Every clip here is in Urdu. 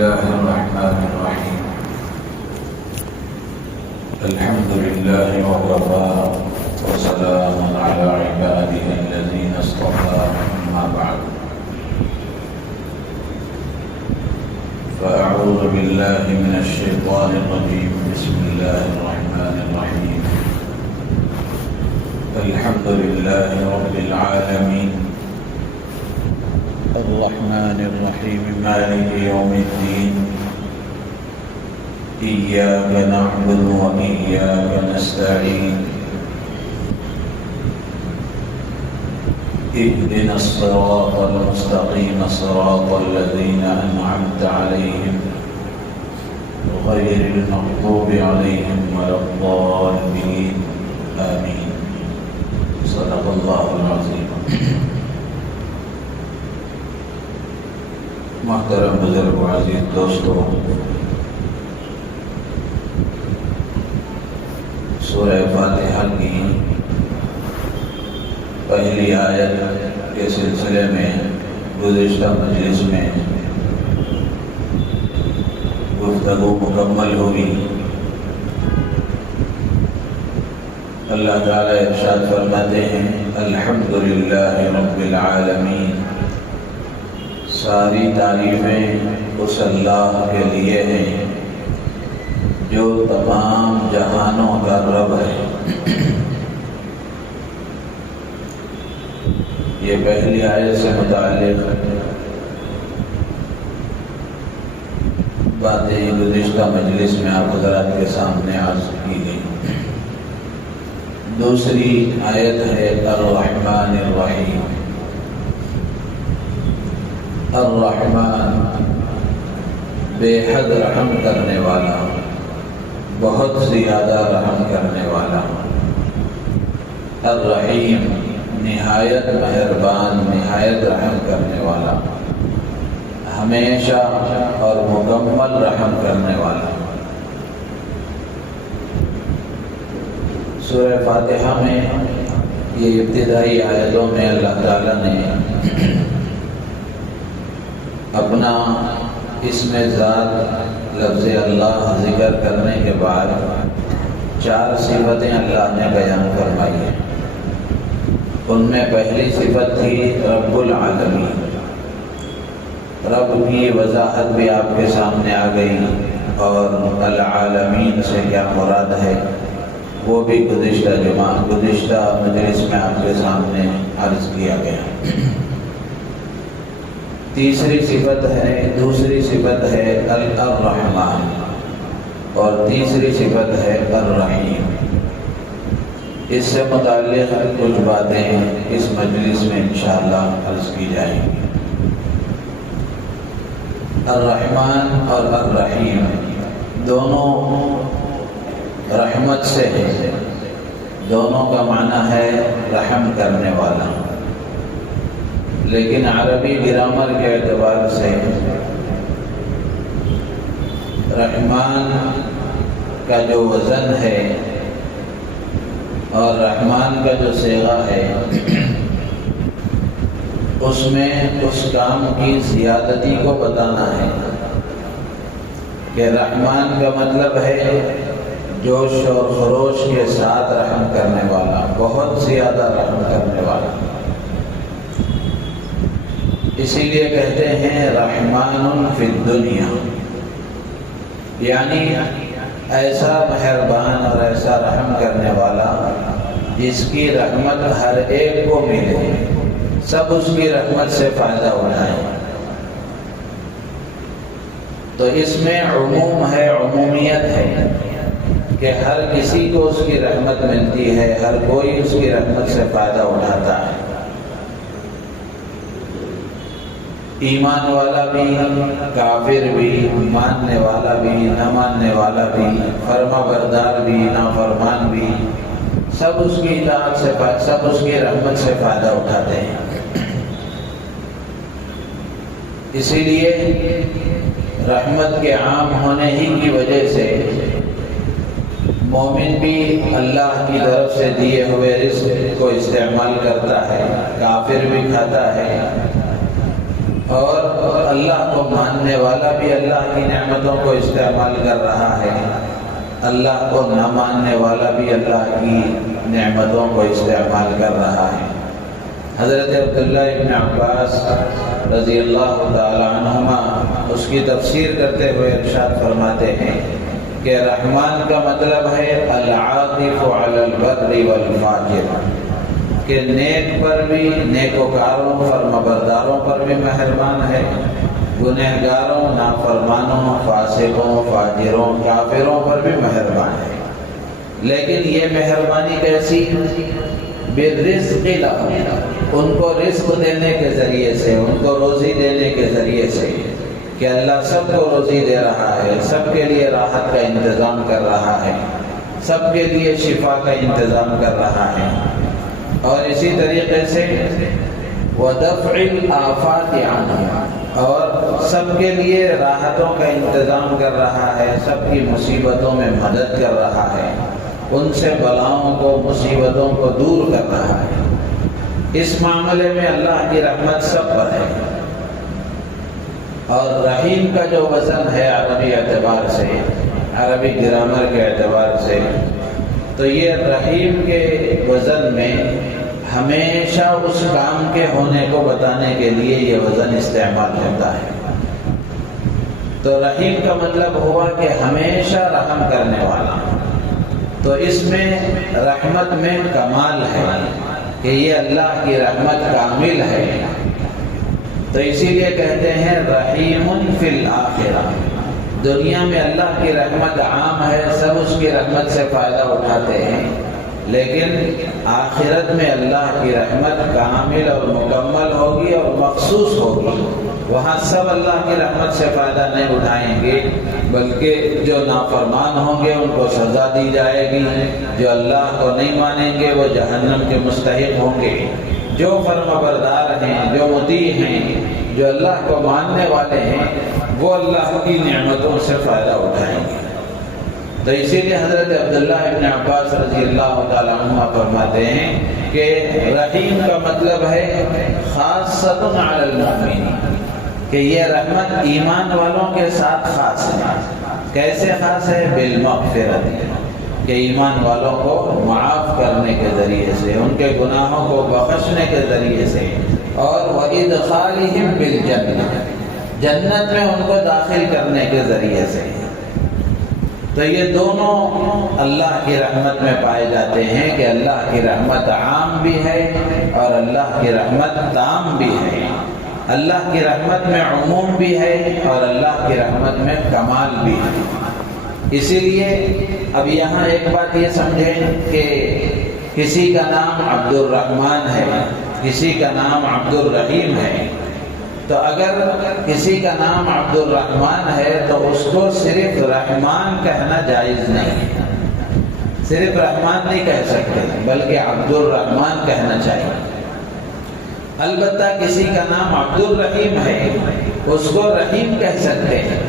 الله الرحمن الرحيم. الحمد لله وكفى وسلام على عباده الذين اصطفى. أما بعد، فأعوذ بالله من الشيطان الرجيم. بسم الله الرحمن الرحيم. الحمد لله رب العالمين الرحمن الرحيم مالك يوم الدين. إياك نعبد وإياك نستعين. اهدنا الصراط المستقيم صراط الذين أنعمت عليهم غير المغضوب عليهم ولا الضالين. آمين. صدق الله العظيم. محترم بزرگ و عزیز دوستو، سورہ فاتحہ کی پہلی آیت کے سلسلے میں گزشتہ مجلس میں گفتگو مکمل ہوگی. اللہ تعالیٰ ارشاد فرماتے ہیں: الحمدللہ رب العالمین. ساری تعریفیں اس اللہ کے لیے ہیں جو تمام جہانوں کا رب ہے. یہ پہلی آیت سے متعلق باتیں گزشتہ مجلس میں آپ حضرات کے سامنے عرض کی گئی. دوسری آیت ہے الرحمن الرحیم. الرحمن بے حد رحم کرنے والا، بہت زیادہ رحم کرنے والا. الرحیم نہایت مہربان، نہایت رحم کرنے والا، ہمیشہ اور مکمل رحم کرنے والا. سورہ فاتحہ میں یہ ابتدائی آیتوں میں اللہ تعالیٰ نے اپنا اسم ذات لفظ اللہ ذکر کرنے کے بعد 4 صفتیں اللہ نے بیان فرمائی ہیں. ان میں پہلی صفت تھی رب العالمین. رب کی وضاحت بھی آپ کے سامنے آ گئی، اور العالمین سے کیا مراد ہے وہ بھی گزشتہ مجلس میں آپ کے سامنے عرض کیا گیا. دوسری صفت ہے الرحمن، اور تیسری صفت ہے الرحیم. اس سے متعلق کچھ باتیں اس مجلس میں انشاءاللہ عرض کی جائیں گی. الرحمن اور الرحیم دونوں رحمت سے ہیں. دونوں کا معنی ہے رحم کرنے والا، لیکن عربی گرامر کے اعتبار سے رحمان کا جو وزن ہے اور رحمان کا جو صیغہ ہے، اس میں اس کام کی زیادتی کو بتانا ہے کہ رحمان کا مطلب ہے جوش اور خروش کے ساتھ رحم کرنے والا، بہت زیادہ رحم کرنے والا. اسی لیے کہتے ہیں رحمان فی الدنیا، یعنی ایسا مہربان اور ایسا رحم کرنے والا جس کی رحمت ہر ایک کو ملے، سب اس کی رحمت سے فائدہ اٹھائیں. تو اس میں عموم ہے، عمومیت ہے کہ ہر کسی کو اس کی رحمت ملتی ہے، ہر کوئی اس کی رحمت سے فائدہ اٹھاتا ہے. ایمان والا بھی، کافر بھی، ماننے والا بھی، نہ ماننے والا بھی، فرما بردار بھی، نافرمان بھی، سب اس کی اطاعت سے، سب اس کی رحمت سے فائدہ اٹھاتے ہیں. اسی لیے رحمت کے عام ہونے ہی کی وجہ سے مومن بھی اللہ کی طرف سے دیے ہوئے رزق کو استعمال کرتا ہے، کافر بھی کھاتا ہے، اور اللہ کو ماننے والا بھی اللہ کی نعمتوں کو استعمال کر رہا ہے، اللہ کو نہ ماننے والا بھی اللہ کی نعمتوں کو استعمال کر رہا ہے۔ حضرت عبداللہ ابن عباس رضی اللہ تعالی عنہما اس کی تفسیر کرتے ہوئے ارشاد فرماتے ہیں کہ رحمان کا مطلب ہے العاطف علی البر والفاجر، کہ نیک پر بھی، نیکوکاروں فرمانبرداروں پر بھی مہربان ہے، گنہگاروں نافرمانوں فاسقوں فاجروں کافروں پر بھی مہربان ہے۔ لیکن یہ مہربانی کیسی؟ بالرزق لهم، ان کو رزق دینے کے ذریعے سے، ان کو روزی دینے کے ذریعے سے، کہ اللہ سب کو روزی دے رہا ہے، سب کے لیے راحت کا انتظام کر رہا ہے، سب کے لیے شفا کا انتظام کر رہا ہے، اور اسی طریقے سے وَدَفْعِ الْآفَاتِ عَنْهُمْ، اور سب کے لیے راحتوں کا انتظام کر رہا ہے، سب کی مصیبتوں میں مدد کر رہا ہے، ان سے بلاؤں کو مصیبتوں کو دور کر رہا ہے۔ اس معاملے میں اللہ کی رحمت سب پر ہے۔ اور رحیم کا جو وزن ہے عربی اعتبار سے، عربی گرامر کے اعتبار سے، تو یہ رحیم کے وزن میں ہمیشہ اس کام کے ہونے کو بتانے کے لیے یہ وزن استعمال ہوتا ہے۔ تو رحیم کا مطلب ہوا کہ ہمیشہ رحم کرنے والا، تو اس میں رحمت میں کمال ہے کہ یہ اللہ کی رحمت کامل ہے، تو اسی لیے کہتے ہیں رحیم فی الآخرہ، دنیا میں اللہ کی رحمت عام ہے، سب اس کی رحمت سے فائدہ اٹھاتے ہیں، لیکن آخرت میں اللہ کی رحمت کامل اور مکمل ہوگی اور مخصوص ہوگی، وہاں سب اللہ کی رحمت سے فائدہ نہیں اٹھائیں گے، بلکہ جو نافرمان ہوں گے ان کو سزا دی جائے گی، جو اللہ کو نہیں مانیں گے وہ جہنم کے مستحق ہوں گے، جو فرمانبردار ہیں، جو مطیع ہیں، جو اللہ کو ماننے والے ہیں، وہ اللہ کی نعمتوں سے فائدہ اٹھائیں گے۔ تو اسی لیے حضرت عبداللہ ابن عباس رضی اللہ تعالیٰ عنہ فرماتے ہیں کہ رحیم کا مطلب ہے خاصۃ علی المؤمنین، کہ یہ رحمت ایمان والوں کے ساتھ خاص ہے۔ کیسے خاص ہے؟ بالمغفرت، کہ ایمان والوں کو معاف کرنے کے ذریعے سے، ان کے گناہوں کو بخشنے کے ذریعے سے، اور وَإِدْخَالِهِمْ بِالْجَنَّةِ، جنت میں ان کو داخل کرنے کے ذریعے سے۔ تو یہ دونوں اللہ کی رحمت میں پائے جاتے ہیں کہ اللہ کی رحمت عام بھی ہے اور اللہ کی رحمت تام بھی ہے، اللہ کی رحمت میں عموم بھی ہے اور اللہ کی رحمت میں کمال بھی ہے۔ اسی لیے اب یہاں ایک بات یہ سمجھیں کہ کسی کا نام عبد الرحمن ہے، کسی کا نام عبد الرحیم ہے، تو اگر کسی کا نام عبد الرحمن ہے تو اس کو صرف رحمان کہنا جائز نہیں ہے، صرف رحمان نہیں کہہ سکتے بلکہ عبد الرحمن کہنا چاہیے۔ البتہ کسی کا نام عبد الرحیم ہے اس کو رحیم کہہ سکتے ہیں۔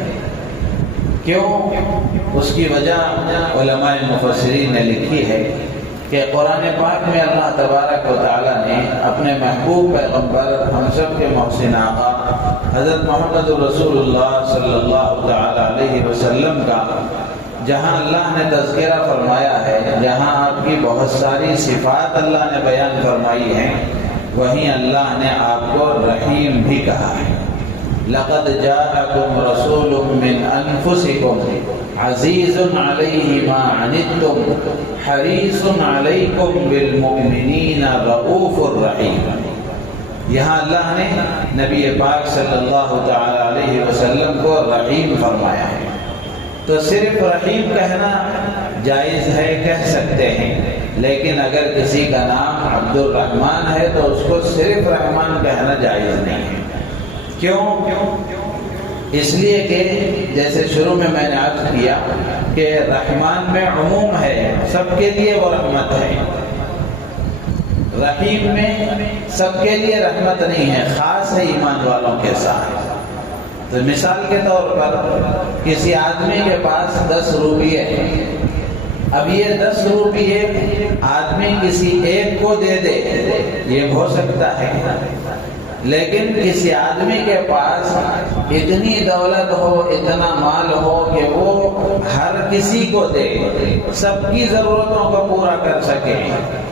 کیوں؟ اس کی وجہ علماء مفسرین نے لکھی ہے کہ قرآن پاک میں اللہ تبارک و تعالیٰ نے اپنے محبوب پیغمبر ہم سب کے محسن آقا حضرت محمد رسول اللہ صلی اللہ تعالیٰ علیہ وسلم کا جہاں اللہ نے تذکرہ فرمایا ہے، جہاں آپ کی بہت ساری صفات اللہ نے بیان فرمائی ہیں، وہیں اللہ نے آپ کو رحیم بھی کہا ہے۔ لقد جاءکم رسول من انفسکم عزیز علیہ ما عنتم حریص علیکم بالمؤمنین رؤوف الرحیم۔ یہاں اللہ نے نبی پاک صلی اللہ تعالی علیہ وسلم کو رحیم فرمایا ہے، تو صرف رحیم کہنا جائز ہے، کہہ سکتے ہیں، لیکن اگر کسی کا نام عبد الرحمن ہے تو اس کو صرف رحمان کہنا جائز نہیں ہے۔ کیوں؟ اس لیے کہ جیسے شروع میں نے عرض کیا کہ رحمان میں عموم ہے، سب کے لیے وہ رحمت ہے، رحیم میں سب کے لیے رحمت نہیں ہے، خاص ہے ایمان والوں کے ساتھ۔ تو مثال کے طور پر کسی آدمی کے پاس 10 روپیے ہیں، اب یہ 10 روپیے آدمی کسی ایک کو دے دے، یہ ہو سکتا ہے؟ لیکن کسی آدمی کے پاس اتنی دولت ہو، اتنا مال ہو کہ وہ ہر کسی کو دے، سب کی ضرورتوں کو پورا کر سکے،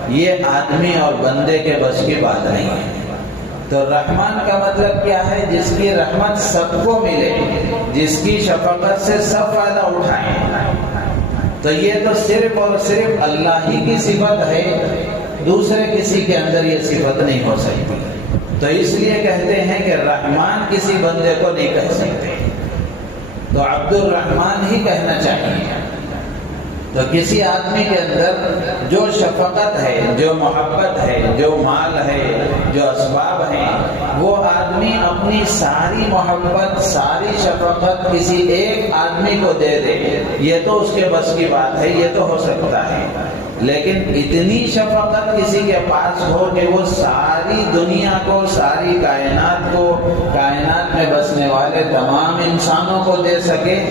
یہ آدمی اور بندے کے بس کی بات نہیں ہے۔ تو رحمان کا مطلب کیا ہے؟ جس کی رحمت سب کو ملے، جس کی شفقت سے سب فائدہ اٹھائیں۔ تو یہ تو صرف اور صرف اللہ ہی کی صفت ہے، دوسرے کسی کے اندر یہ صفت نہیں ہو سکتی۔ تو اس لیے کہتے ہیں کہ رحمان کسی بندے کو نہیں کہہ سکتے، تو عبد الرحمن ہی کہنا چاہیے۔ تو کسی آدمی کے اندر جو شفقت ہے، جو محبت ہے، جو مال ہے، جو اسباب ہیں، وہ آدمی اپنی ساری محبت، ساری شفقت کسی ایک آدمی کو دے دے، یہ تو اس کے بس کی بات ہے، یہ تو ہو سکتا ہے۔ لیکن اتنی شفقت کسی کے پاس ہو کہ وہ ساری دنیا کو، ساری کائنات کو، کائنات میں بسنے والے تمام انسانوں کو دے سکے،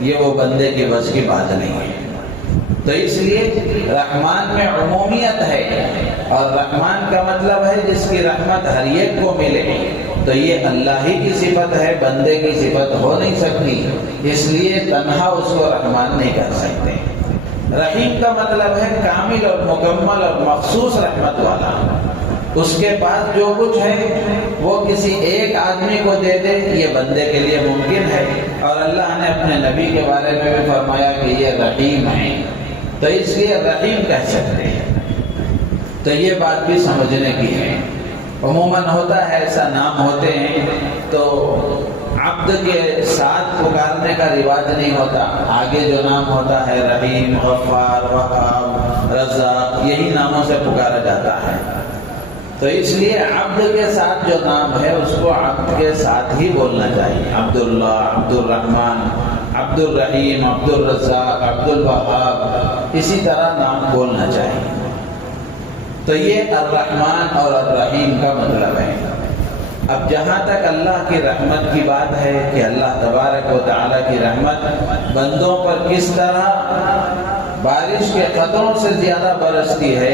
یہ وہ بندے کی بس کی بات نہیں ہے۔ تو اس لیے رحمان میں عمومیت ہے، اور رحمان کا مطلب ہے جس کی رحمت ہر ایک کو ملے۔ تو یہ اللہ ہی کی صفت ہے، بندے کی صفت ہو نہیں سکتی، اس لیے تنہا اس کو رحمان نہیں کہہ سکتے۔ رحیم کا مطلب ہے کامل اور مکمل اور مخصوص رحمت والا، اس کے پاس جو کچھ ہے وہ کسی ایک آدمی کو دے دے، یہ بندے کے لیے ممکن ہے۔ اور اللہ نے اپنے نبی کے بارے میں بھی فرمایا کہ یہ رحیم ہے، تو اس لیے رحیم کہہ سکتے ہیں۔ تو یہ بات بھی سمجھنے کی ہے۔ عموماً ہوتا ہے ایسا، نام ہوتے ہیں تو عبد کے ساتھ پکارنے کا رواج نہیں ہوتا، آگے جو نام ہوتا ہے رحیم، غفار، وہاب، رزاق، یہی ناموں سے پکارا جاتا ہے۔ تو اس لیے عبد کے ساتھ جو نام ہے اس کو عبد کے ساتھ ہی بولنا چاہیے، عبداللہ، عبد الرحمن، عبد الرحیم، عبد الرزاق، عبد الوہاب، اسی طرح نام بولنا چاہیے۔ تو یہ الرحمن اور الرحیم کا مطلب ہے۔ اب جہاں تک اللہ کی رحمت کی بات ہے کہ اللہ تبارک و تعالیٰ کی رحمت بندوں پر کس طرح بارش کے قطروں سے زیادہ برستی ہے،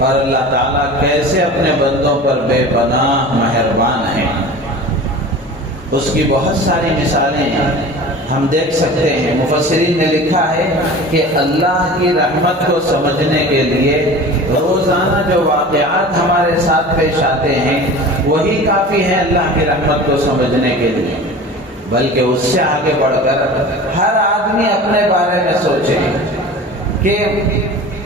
اور اللہ تعالیٰ کیسے اپنے بندوں پر بے پناہ مہربان ہیں، اس کی بہت ساری مثالیں ہم دیکھ سکتے ہیں۔ مفسرین نے لکھا ہے کہ اللہ کی رحمت کو سمجھنے کے لیے روزانہ جو واقعات ہمارے ساتھ پیش آتے ہیں وہی کافی ہیں اللہ کی رحمت کو سمجھنے کے لیے، بلکہ اس سے آگے بڑھ کر ہر آدمی اپنے بارے میں سوچے کہ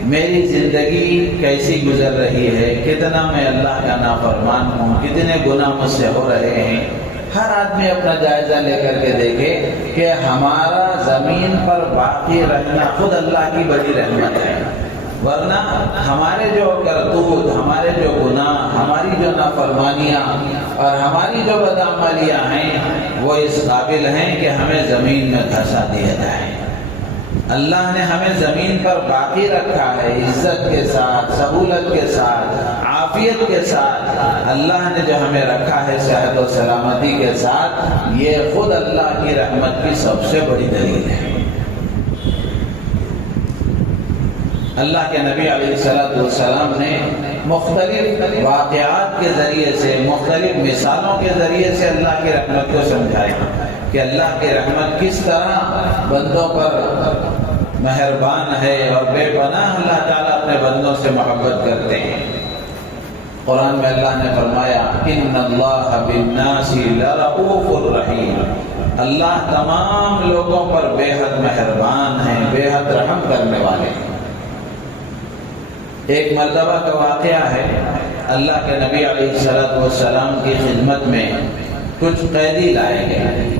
میری زندگی کیسی گزر رہی ہے، کتنا میں اللہ کا نافرمان ہوں، کتنے گناہ مجھ سے ہو رہے ہیں۔ ہر آدمی اپنا جائزہ لے کر کے دیکھے کہ ہمارا زمین پر باقی رہنا خود اللہ کی بڑی رحمت ہے، ورنہ ہمارے جو کرتوت، ہمارے جو گناہ، ہماری جو نافرمانیاں اور ہماری جو بدعملیاں ہیں وہ اس قابل ہیں کہ ہمیں زمین میں دھسا دیا جائے۔ اللہ نے ہمیں زمین پر باقی رکھا ہے، عزت کے ساتھ، سہولت کے ساتھ، عافیت کے ساتھ۔ اللہ نے جو ہمیں رکھا ہے صحت و سلامتی کے ساتھ، یہ خود اللہ کی رحمت کی سب سے بڑی دلیل ہے۔ اللہ کے نبی علیہ السلام نے مختلف واقعات کے ذریعے سے، مختلف مثالوں کے ذریعے سے اللہ کی رحمت کو سمجھایا کہ اللہ کی رحمت کس طرح بندوں پر مہربان ہے، اور بے پناہ اللہ تعالیٰ اپنے بندوں سے محبت کرتے ہیں۔ قرآن میں اللہ نے فرمایا ان اللہ بالناس لرؤوف الرحیم، اللہ تمام لوگوں پر بے حد مہربان ہیں، بے حد رحم کرنے والے ہیں۔ ایک مرتبہ کا واقعہ ہے، اللہ کے نبی علیہ السلام کی خدمت میں کچھ قیدی لائے گئے،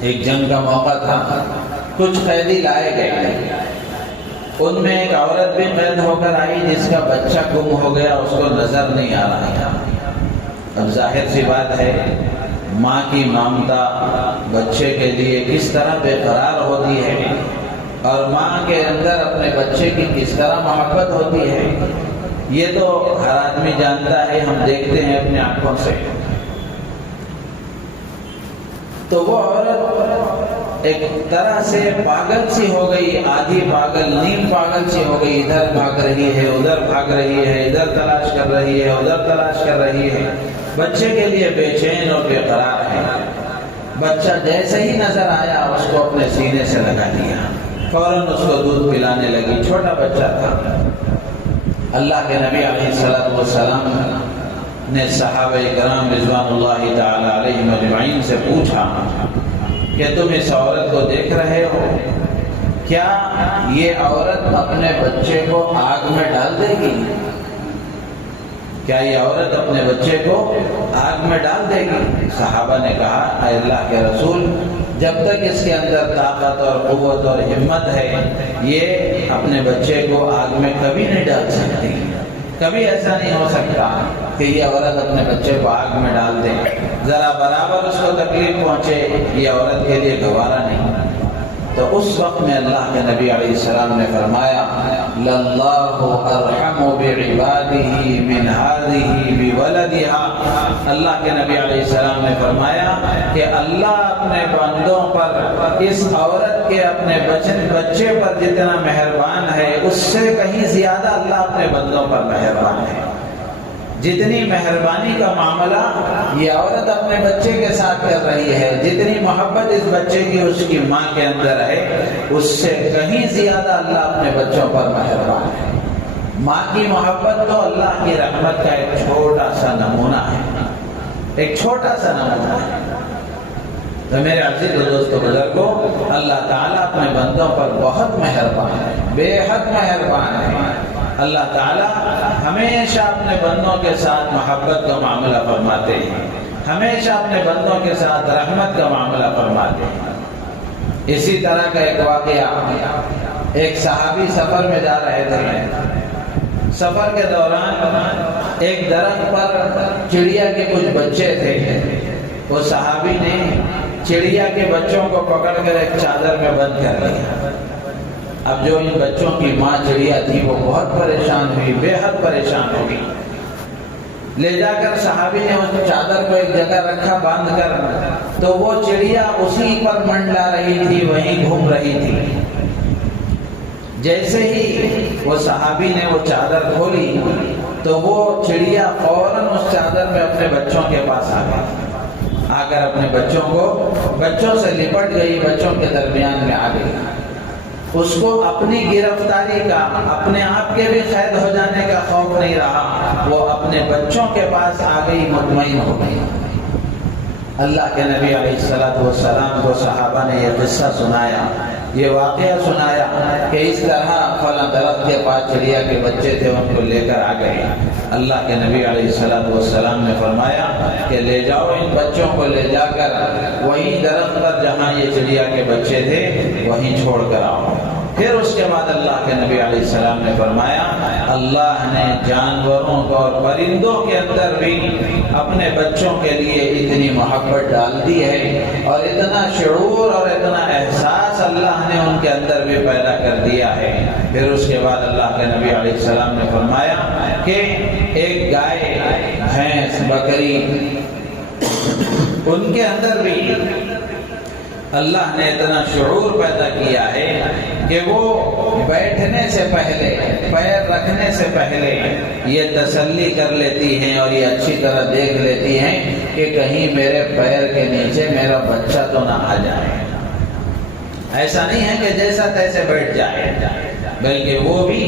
ایک جنگ کا موقع تھا، کچھ قیدی لائے گئے، ان میں ایک عورت بھی قید ہو کر آئی جس کا بچہ گم ہو گیا، اس کو نظر نہیں آ رہا تھا۔ اب ظاہر سی بات ہے ماں کی ممتا بچے کے لیے کس طرح بے قرار ہوتی ہے، اور ماں کے اندر اپنے بچے کی کس طرح محبت ہوتی ہے، یہ تو ہر آدمی جانتا ہے، ہم دیکھتے ہیں اپنے آنکھوں سے۔ تو وہ عورت ایک طرح سے پاگل سی ہو گئی، آدھی پاگل، نیم پاگل سی ہو گئی، ادھر بھاگ رہی ہے، ادھر بھاگ رہی ہے، ادھر تلاش کر رہی ہے، ادھر تلاش کر رہی ہے، بچے کے لیے بے چین اور بے قرار ہے۔ بچہ جیسے ہی نظر آیا اس کو اپنے سینے سے لگا دیا، فوراً اس کو دودھ پلانے لگی، چھوٹا بچہ تھا۔ اللہ کے نبی علیہ السلام نے صحابہ کرام رضوان اللہ تعالی علیہم اجمعین سے پوچھا کہ تم اس عورت کو دیکھ رہے ہو، کیا یہ عورت اپنے بچے کو آگ میں ڈال دے گی؟ کیا یہ عورت اپنے بچے کو آگ میں ڈال دے گی؟ صحابہ نے کہا اے اللہ کے رسول، جب تک اس کے اندر طاقت اور قوت اور ہمت ہے یہ اپنے بچے کو آگ میں کبھی نہیں ڈال سکتی۔ کبھی ایسا نہیں ہو سکتا کہ یہ عورت اپنے بچے کو آگ میں ڈال دے، ذرا برابر اس کو تکلیف پہنچے، یہ عورت کے لیے گوارا نہیں۔ تو اس وقت میں اللہ کے نبی علیہ السلام نے فرمایا لَلَّهُ أَرْحَمُ بِعِبَادِهِ مِنْ هَذِهِ بِوَلَدِهَا۔ اللہ کے نبی علیہ السلام نے فرمایا کہ اللہ اپنے بندوں پر اس عورت کے اپنے بچے پر جتنا مہربان ہے اس سے کہیں زیادہ اللہ اپنے بندوں پر مہربان ہے۔ جتنی مہربانی کا معاملہ یہ عورت اپنے بچے کے ساتھ کر رہی ہے، جتنی محبت اس بچے کی اس کی ماں کے اندر ہے، اس سے کہیں زیادہ اللہ اپنے بچوں پر مہربان ہے۔ ماں کی محبت تو اللہ کی رحمت کا ایک چھوٹا سا نمونہ ہے، ایک چھوٹا سا نمونہ ہے۔ تو میرے عزیز دوستو بزرگوں، اللہ تعالیٰ اپنے بندوں پر بہت مہربان ہے، بے حد مہربان ہے۔ اللہ تعالیٰ ہمیشہ اپنے بندوں کے ساتھ محبت کا معاملہ فرماتے ہیں، ہمیشہ اپنے بندوں کے ساتھ رحمت کا معاملہ فرماتے ہیں۔ اسی طرح کا ایک واقعہ، ایک صحابی سفر میں جا رہے تھے، سفر کے دوران ایک درخت پر چڑیا کے کچھ بچے تھے، وہ صحابی نے چڑیا کے بچوں کو پکڑ کر ایک چادر میں بند کر لیا۔ اب جو ان بچوں کی ماں چڑیا تھی وہ بہت پریشان ہوئی، بے حد پریشان ہو گئی۔ لے جا کر صحابی نے اس چادر کو ایک جگہ رکھا باندھ کر، تو وہ چڑیا اسی پر منڈلا رہی تھی، وہیں گھوم رہی تھی۔ جیسے ہی وہ صحابی نے وہ چادر کھولی تو وہ چڑیا فوراً اس چادر میں اپنے بچوں کے پاس آ گئی، آ کر اپنے بچوں سے لپٹ گئی، بچوں کے درمیان میں آ گئی۔ اس کو اپنی گرفتاری کا، اپنے آپ کے بھی قید ہو جانے کا خوف نہیں رہا، وہ اپنے بچوں کے پاس آ گئی، مطمئن ہو گئی۔ اللہ کے نبی علیہ السلام کو صحابہ نے یہ قصہ سنایا، یہ واقعہ سنایا کہ اس طرح فلاں درخت کے پاس چڑیا کے بچے تھے، ان کو لے کر آ گئے۔ اللہ کے نبی علیہ السلام نے فرمایا کہ لے جاؤ ان بچوں کو، لے جا کر وہی درخت پر جہاں یہ چڑیا کے بچے تھے وہیں چھوڑ کر آؤ۔ پھر اس کے بعد اللہ کے نبی علیہ السلام نے فرمایا اللہ نے جانوروں کو اور پرندوں کے اندر بھی اپنے بچوں کے لیے اتنی محبت ڈال دی ہے، اور اتنا شعور اور اتنا احساس اللہ نے ان کے اندر بھی پیدا کر دیا ہے۔ پھر اس کے بعد اللہ کے نبی علیہ السلام نے فرمایا کہ ایک گائے، بھینس، بکری، ان کے اندر بھی اللہ نے اتنا شعور پیدا کیا ہے کہ وہ بیٹھنے سے پہلے، پیر رکھنے سے پہلے یہ تسلی کر لیتی ہیں اور یہ اچھی طرح دیکھ لیتی ہیں کہ کہیں میرے پیر کے نیچے میرا بچہ تو نہ آ جائے۔ ایسا نہیں ہے کہ جیسا تیسے بیٹھ جائے، بلکہ وہ بھی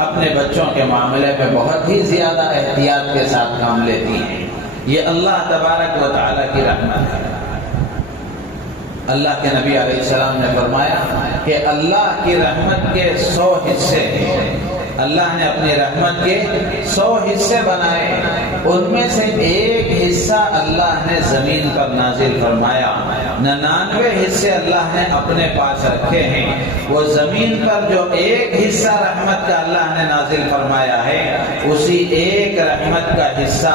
اپنے بچوں کے معاملے میں بہت ہی زیادہ احتیاط کے ساتھ کام لیتی ہیں۔ یہ اللہ تبارک و تعالیٰ کی رحمت ہے۔ اللہ کے نبی علیہ السلام نے فرمایا کہ اللہ کی رحمت کے 100 حصے، اللہ نے اپنی رحمت کے 100 حصے بنائے، ان میں سے ایک حصہ اللہ نے زمین پر نازل فرمایا، 99 حصے اللہ نے اپنے پاس رکھے ہیں۔ وہ زمین پر جو ایک حصہ رحمت کا اللہ نے نازل فرمایا ہے، اسی ایک رحمت کا حصہ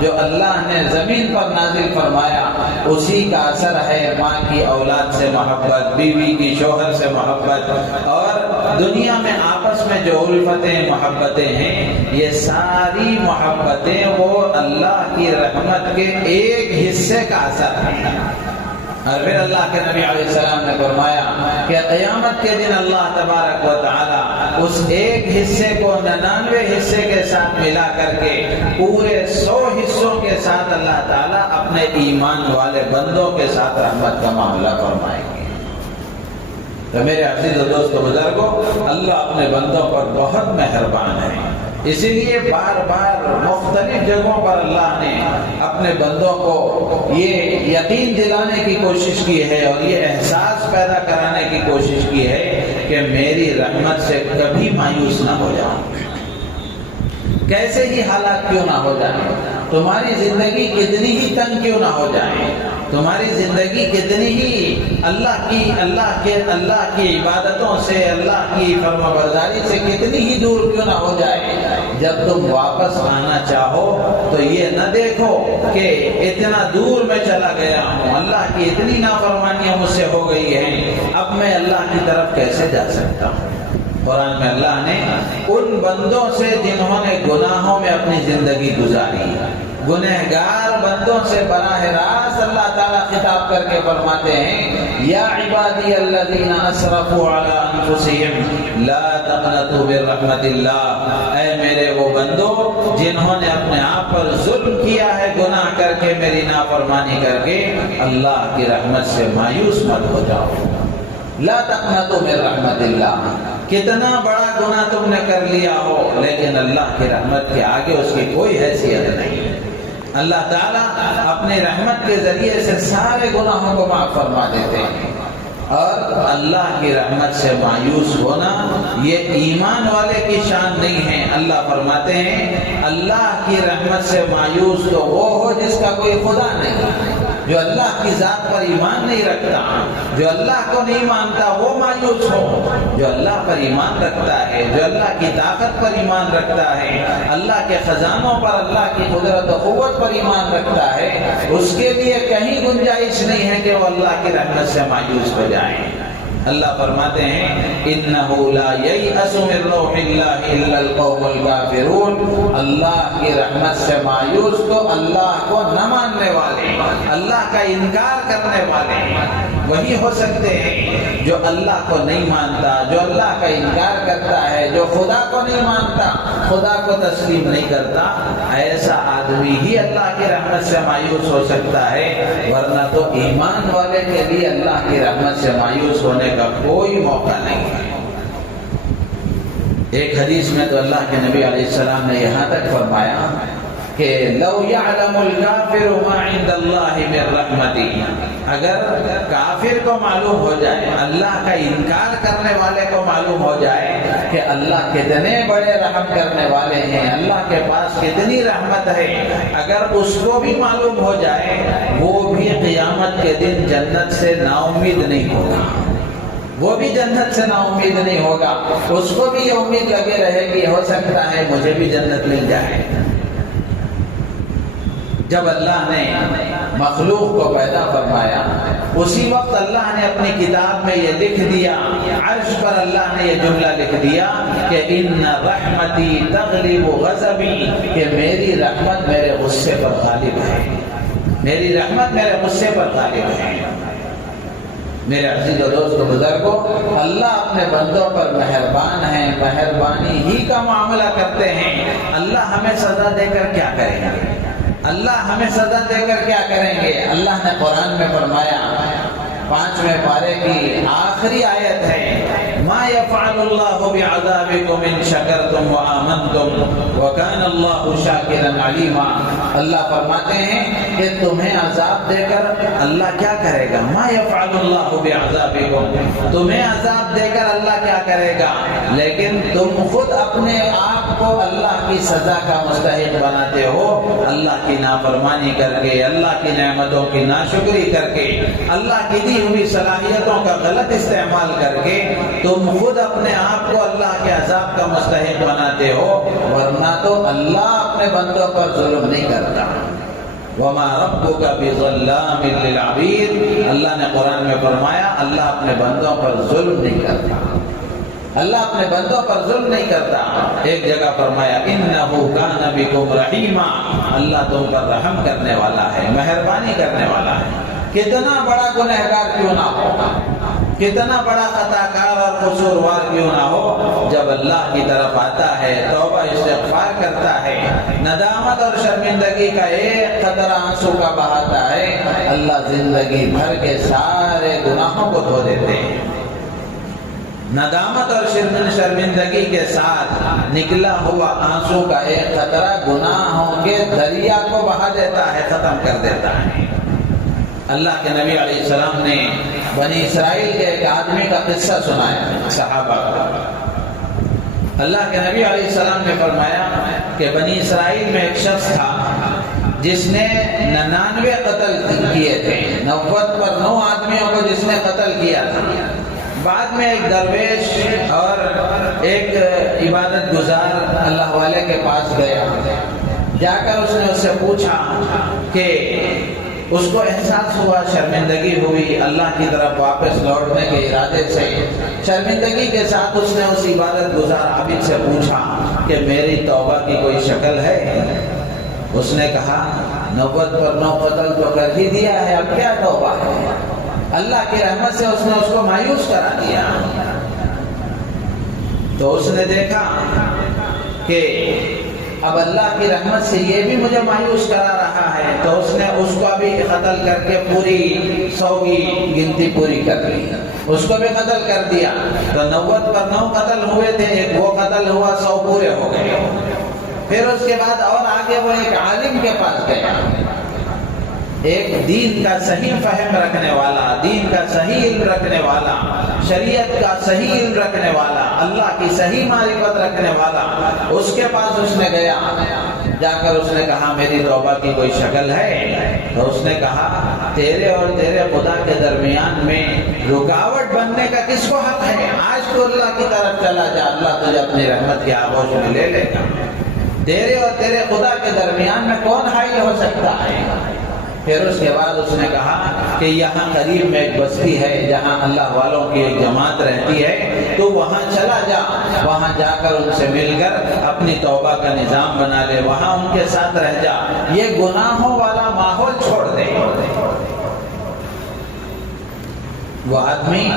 جو اللہ نے زمین پر نازل فرمایا، اسی کا اثر ہے ماں کی اولاد سے محبت، بیوی کی شوہر سے محبت، اور دنیا میں آپس میں جو الفتیں محبتیں ہیں، یہ ساری محبتیں وہ اللہ کی رحمت کے ایک حصے کا اثر ہے۔ اور پھر اللہ کے نبی علیہ السلام نے فرمایا کہ قیامت کے دن اللہ تبارک و تعالی اس ایک حصے کو 99 حصے کے ساتھ ملا کر کے پورے 100 حصوں کے ساتھ اللہ تعالی اپنے ایمان والے بندوں کے ساتھ رحمت کا معاملہ فرمائیں گے۔ تو میرے عزیز و دوست و بزرگوں، اللہ اپنے بندوں پر بہت مہربان ہے، اسی لیے بار بار مختلف جگہوں پر اللہ نے اپنے بندوں کو یہ یقین دلانے کی کوشش کی ہے اور یہ احساس پیدا کرانے کی کوشش کی ہے کہ میری رحمت سے کبھی مایوس نہ ہو جاؤ، کیسے ہی حالات کیوں نہ ہو جائیں، تمہاری زندگی کتنی ہی تنگ کیوں نہ ہو جائے، تمہاری زندگی کتنی ہی اللہ کی عبادتوں سے، اللہ کی فرما برداری سے کتنی ہی دور کیوں نہ ہو جائے، جب تم واپس آنا چاہو تو یہ نہ دیکھو کہ اتنا دور میں چلا گیا ہوں، اللہ کی اتنی نافرمانیاں مجھ سے ہو گئی ہیں، اب میں اللہ کی طرف کیسے جا سکتا ہوں۔ قرآن میں اللہ نے ان بندوں سے جنہوں نے گناہوں میں اپنی زندگی گزاری، گنہگار بندوں سے براہ راست اللہ تعالیٰ خطاب کر کے فرماتے ہیں، یا عبادی الذین اسرفوا علی انفسہم لا تقنطوا من رحمت اللہ، اے میرے وہ بندو جنہوں نے اپنے آپ پر ظلم کیا ہے گناہ کر کے، میری نافرمانی کر کے، اللہ کی رحمت سے مایوس مت ہو جاؤ۔ لا تقنطوا من رحمت اللہ، کتنا بڑا گناہ تم نے کر لیا ہو لیکن اللہ کی رحمت کے آگے اس کی کوئی حیثیت نہیں۔ اللہ تعالیٰ اپنی رحمت کے ذریعے سے سارے گناہوں کو معاف فرما دیتے ہیں، اور اللہ کی رحمت سے مایوس ہونا یہ ایمان والے کی شان نہیں ہے۔ اللہ فرماتے ہیں اللہ کی رحمت سے مایوس تو وہ ہو جس کا کوئی خدا نہیں، جو اللہ کی ذات پر ایمان نہیں رکھتا، جو اللہ کو نہیں مانتا وہ مایوس ہو، جو اللہ پر ایمان رکھتا ہے، جو اللہ کی طاقت پر ایمان رکھتا ہے، اللہ کے خزانوں پر، اللہ کی قدرت و قوت پر ایمان رکھتا ہے، اس کے لیے کہیں گنجائش نہیں ہے کہ وہ اللہ کی رحمت سے مایوس ہو جائیں۔ اللہ فرماتے ہیں انہ لا ییأس من روح اللہ الا القوم الکافرون، اللہ کی رحمت سے مایوس تو اللہ کو نہ ماننے والے، اللہ کا انکار کرنے والے وہی ہو سکتے ہیں، جو اللہ کو نہیں مانتا، جو اللہ کا انکار کرتا ہے، جو خدا کو نہیں مانتا، خدا کو تسلیم نہیں کرتا، ایسا آدمی ہی اللہ کی رحمت سے مایوس ہو سکتا ہے، ورنہ تو ایمان والے کے لیے اللہ کی رحمت سے مایوس ہونے کا کوئی موقع نہیں ہے۔ ایک حدیث میں تو اللہ کے نبی علیہ السلام نے یہاں تک فرمایا کہ لو یعلم الکافر ما عند اللہ من رحمتی، اگر کافر کو معلوم ہو جائے، اللہ کا انکار کرنے والے کو معلوم ہو جائے کہ اللہ کتنے بڑے رحم کرنے والے ہیں، اللہ کے پاس کتنی رحمت ہے، اگر اس کو بھی معلوم ہو جائے، وہ بھی قیامت کے دن جنت سے نا امید نہیں ہوگا، وہ بھی جنت سے نا امید نہیں ہوگا، اس کو بھی یہ امید لگے رہے گی ہو سکتا ہے مجھے بھی جنت مل جائے۔ جب اللہ نے مخلوق کو پیدا فرمایا اسی وقت اللہ نے اپنی کتاب میں یہ لکھ دیا، عرش پر اللہ نے یہ جملہ لکھ دیا کہ ان رحمتی تغلب غضبی، کہ میری رحمت میرے غصے پر غالب ہے، میری رحمت میرے غصے پر غالب ہے۔ میرے عزیز و دوست و بزرگوں، اللہ اپنے بندوں پر مہربان ہیں، مہربانی ہی کا معاملہ کرتے ہیں۔ اللہ ہمیں سزا دے کر کیا کریں گے؟ اللہ ہمیں سزا دے کر کیا کریں گے؟ اللہ نے قرآن میں فرمایا، 5ویں پارے کی آخری آیت ہے، ما یفعل اللہ بعذابکم ان شکرتم وآمنتم وکان اللہ شاکرا علیما۔ اللہ فرماتے ہیں کہ تمہیں عذاب دے کر اللہ کیا کرے گا؟ ما یفعل اللہ بعذابکم، تمہیں عذاب دے کر اللہ کیا کرے گا، لیکن تم خود اپنے آپ کو اللہ کی سزا کا مستحق بناتے ہو، اللہ کی نافرمانی کر کے، اللہ کی نعمتوں کی ناشکری کر کے، اللہ کی دی ہوئی صلاحیتوں کا غلط استعمال کر کے تم خود اپنے آپ کو اللہ کے عذاب کا مستحق بناتے ہو، ورنہ تو اللہ اپنے بندوں پر ظلم نہیں کرتا۔ وما ربک بظلام للعبید، اللہ نے قرآن میں فرمایا اللہ اپنے بندوں پر ظلم نہیں کرتا، اللہ اپنے بندوں پر ظلم نہیں کرتا۔ ایک جگہ فرمایا انہ کان بکم رحیما، اللہ تم پر رحم کرنے والا ہے، مہربانی کرنے والا ہے۔ کتنا بڑا گنہگار کیوں نہ ہو، کتنا بڑا خطاکار اور قصوروار کیوں نہ ہو، جب اللہ کی طرف آتا ہے، توبہ استغفار کرتا ہے، ندامت اور شرمندگی کا ایک قطرہ آنسو کا بہاتا ہے، اللہ زندگی بھر کے سارے گناہوں کو دھو دیتے ہیں۔ ندامت اور شرمندگی کے ساتھ نکلا ہوا آنسو کا ایک قطرہ گناہوں کے دریا کو بہا دیتا ہے، ختم کر دیتا ہے۔ اللہ کے نبی علیہ السلام نے بنی اسرائیل کے ایک آدمی کا قصہ سنایا صحابہ کو۔ اللہ کے نبی علیہ السلام نے فرمایا کہ بنی اسرائیل میں ایک شخص تھا جس نے 99 قتل کیے تھے، 90 پر 9 آدمیوں کو جس نے قتل کیا تھا۔ بعد میں ایک درویش اور ایک عبادت گزار اللہ والے کے پاس گیا، جا کر اس نے اس سے پوچھا کہ اس کو احساس ہوا، شرمندگی ہوئی، اللہ کی طرف واپس لوٹنے کے ارادے سے شرمندگی کے ساتھ اس نے اس عبادت گزار عابد سے پوچھا کہ میری توبہ کی کوئی شکل ہے؟ اس نے کہا 90 پر 9 قتل تو کر ہی دیا ہے، اب کیا توبہ ہے؟ اللہ کی رحمت سے اس نے اس کو مایوس کرا دیا۔ تو اس نے دیکھا کہ اب اللہ کی رحمت سے یہ بھی مجھے مایوس کرا رہا ہے، تو اس نے اس کو بھی قتل کر کے پوری 100 کی گنتی پوری کر لی، اس کو بھی قتل کر دیا۔ تو 90 پر 9 قتل ہوئے تھے، ایک وہ قتل ہوا، 100 پورے ہو گئے۔ پھر اس کے بعد اور آگے وہ ایک عالم کے پاس گیا، ایک دین کا صحیح فہم رکھنے والا، دین کا صحیح علم رکھنے والا، شریعت کا صحیح علم رکھنے والا، اللہ کی صحیح معرفت رکھنے والا، اس کے پاس اس نے گیا، جا کر اس نے کہا میری توبہ کی کوئی شکل ہے؟ تو اس نے کہا تیرے اور تیرے خدا کے درمیان میں رکاوٹ بننے کا کس کو حق ہے؟ آج تو اللہ کی طرف چلا جا، اللہ تجھے اپنی رحمت کی آغوش میں لے لے گا۔ تیرے اور تیرے خدا کے درمیان میں کون حائل ہو سکتا ہے؟ پھر اس کے بعد اس نے کہا کہ یہاں قریب میں ایک بستی ہے جہاں اللہ والوں کی ایک جماعت رہتی ہے، تو وہاں چلا جا، وہاں جا کر ان سے مل کر اپنی توبہ کا نظام بنا لے، وہاں ان کے ساتھ رہ جا، یہ گناہوں والا ماحول چھوڑ دے۔ وہ آدمی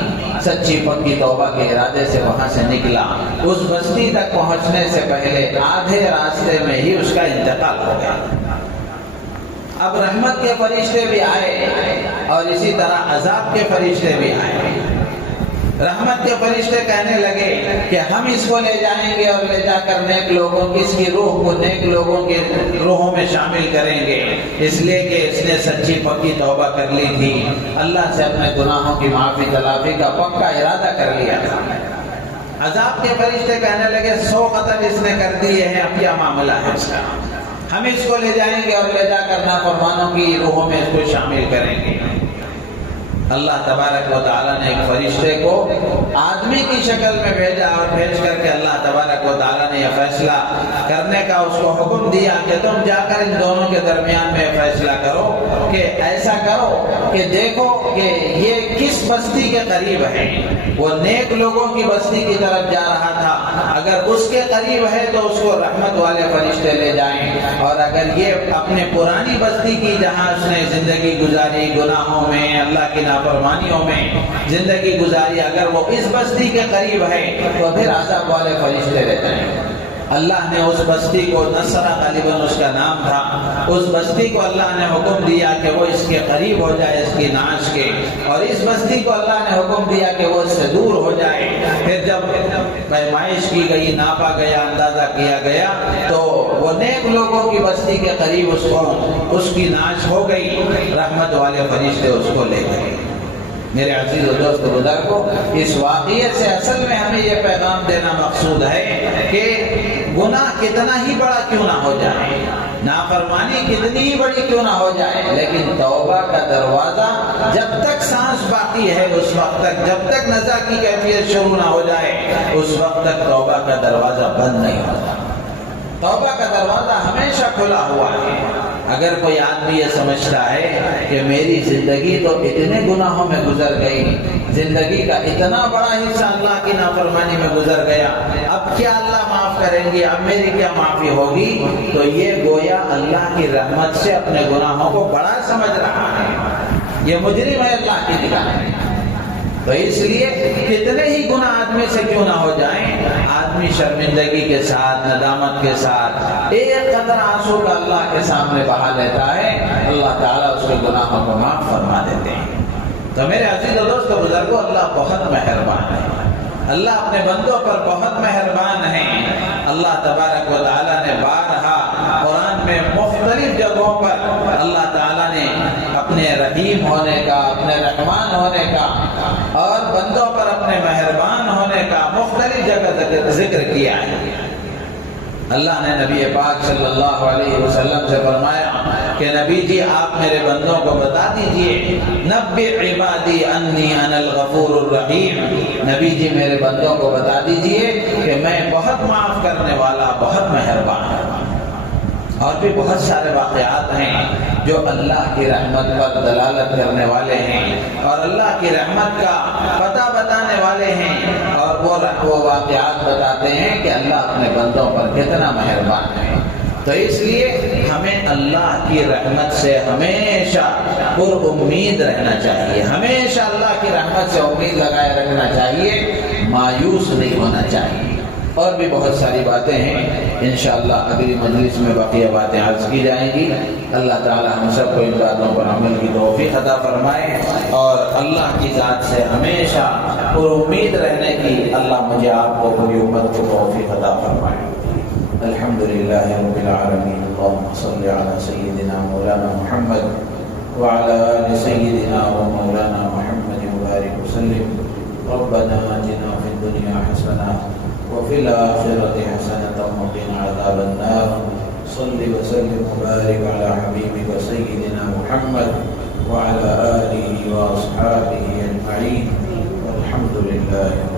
سچی پکی توبہ کے ارادے سے وہاں سے نکلا، اس بستی تک پہنچنے سے پہلے آدھے راستے میں ہی اس کا انتقال ہو گیا۔ اب رحمت کے فرشتے بھی آئے اور اسی طرح عذاب کے فرشتے بھی آئے۔ رحمت کے فرشتے کہنے لگے کہ ہم اس کو لے جائیں گے اور لے جا کر نیک لوگوں کی، اس کی روح کو نیک لوگوں کے روحوں میں شامل کریں گے، اس لیے کہ اس نے سچی پکی توبہ کر لی تھی، اللہ سے اپنے گناہوں کی معافی تلافی کا پکا ارادہ کر لیا تھا۔ عذاب کے فرشتے کہنے لگے 100 قتل اس نے کر دیے ہیں، اب کیا معاملہ ہے اس کا؟ ہم اس کو لے جائیں گے اور لے جا کر نافرمانوں کی روحوں میں اس کو شامل کریں گے۔ اللہ تبارک و تعالیٰ نے ایک فرشتے کو آدمی کی شکل میں بھیجا اور بھیج کر کے اللہ تبارک و تعالیٰ نے یہ فیصلہ کرنے کا اس کو حکم دیا کہ تم جا کر ان دونوں کے درمیان میں فیصلہ کرو کہ ایسا کرو کہ دیکھو کہ یہ کس بستی کے قریب ہے۔ وہ نیک لوگوں کی بستی کی طرف جا رہا تھا، اگر اس کے قریب ہے تو اس کو رحمت والے فرشتے لے جائیں، اور اگر یہ اپنے پرانی بستی کی جہاں اس نے زندگی گزاری، گناہوں میں، اللہ کی نافرمانیوں میں زندگی گزاری، اگر وہ اس بستی کے قریب ہے تو پھر عذاب والے فرشتے لے جائیں۔ اللہ نے اس بستی کو، نصرہ غالباً اس کا نام تھا، اس بستی کو اللہ نے حکم دیا کہ وہ اس کے قریب ہو جائے، اس کی ناش کے، اور اس بستی کو اللہ نے حکم دیا کہ وہ اس سے دور ہو جائے۔ پھر جب پیمائش کی گئی، ناپا گیا، اندازہ کیا گیا، تو وہ نیک لوگوں کی بستی کے قریب اس کی ناش ہو گئی، رحمت والے فرشتے اس کو لے گئے۔ میرے عزیز و دوست بزرگوں، اس واقعے سے اصل میں ہمیں یہ پیغام دینا مقصود ہے کہ گناہ کتنا ہی بڑا کیوں نہ ہو جائے، نافرمانی کتنی ہی بڑی کیوں نہ ہو جائے، لیکن توبہ کا دروازہ جب تک سانس باقی ہے اس وقت تک، جب تک نزا کی کیفیت شروع نہ ہو جائے اس وقت تک توبہ کا دروازہ بند نہیں ہوتا۔ توبہ کا دروازہ ہمیشہ کھلا ہوا ہے۔ اگر کوئی آدمی یہ سمجھتا ہے کہ میری زندگی تو اتنے گناہوں میں گزر گئی، زندگی کا اتنا بڑا حصہ اللہ کی نافرمانی میں گزر گیا، اب کیا اللہ معاف کریں گے، اب میری کیا معافی ہوگی، تو یہ گویا اللہ کی رحمت سے اپنے گناہوں کو بڑا سمجھ رہا ہے۔ یہ مجرم ہے اللہ کی نگاہ میں۔ تو اس لیے کتنے ہی گناہ آدمی سے کیوں نہ ہو جائیں، آدمی شرمندگی کے ساتھ، ندامت کے ساتھ ایک قطرہ آنسو کا اللہ کے سامنے بہا لیتا ہے، اللہ تعالیٰ اس کے گناہوں کو معاف فرما دیتے ہیں۔ تو میرے عزیز و دوستو بزرگوں، اللہ بہت مہربان ہے، اللہ اپنے بندوں پر بہت مہربان ہے۔ اللہ تبارک و تعالیٰ نے بارہا قرآن میں مختلف جگہوں پر اللہ تعالیٰ نے اپنے رحیم ہونے کا، اپنے رحمان ہونے کا اور بندوں پر اپنے مہربان ہونے کا مختلف جگہ ذکر کیا ہے۔ اللہ نے نبی پاک صلی اللہ علیہ وسلم سے فرمایا کہ نبی جی آپ میرے بندوں کو بتا دیجئے، نبئ عبادی انی انا الغفور الرحیم، نبی جی میرے بندوں کو بتا دیجئے کہ میں بہت معاف کرنے والا، بہت مہربان ہوں۔ اور بھی بہت سارے واقعات ہیں جو اللہ کی رحمت پر دلالت کرنے والے ہیں اور اللہ کی رحمت کا پتہ بتانے والے ہیں، اور وہ واقعات بتاتے ہیں کہ اللہ اپنے بندوں پر کتنا مہربان ہے۔ تو اس لیے ہمیں اللہ کی رحمت سے ہمیشہ پر امید رہنا چاہیے، ہمیشہ اللہ کی رحمت سے امید لگائے رکھنا چاہیے، مایوس نہیں ہونا چاہیے۔ اور بھی بہت ساری باتیں ہیں، انشاءاللہ اگلی مجلس میں بقیہ باتیں عرض کی جائیں گی۔ اللہ تعالی ہم سب کو ان باتوں پر عمل کی توفیق عطا فرمائے اور اللہ کی ذات سے ہمیشہ پر امید رہنے کی اللہ مجھے آپ کو پوری امت کو توفیق عطا فرمائے۔ الحمدللہ رب العالمین، اللہم صلی علی سیدنا مولانا محمد وعلی آل سیدنا و مولانا محمد مبارک وسلم۔ ربنا آتنا فی الدنیا حسنہ وفي الآخرة حسنة وقنا عذاب النار۔ صل وسلم وبارك على حبيبك سيدنا محمد وعلى آله وأصحابه أجمعين، والحمد لله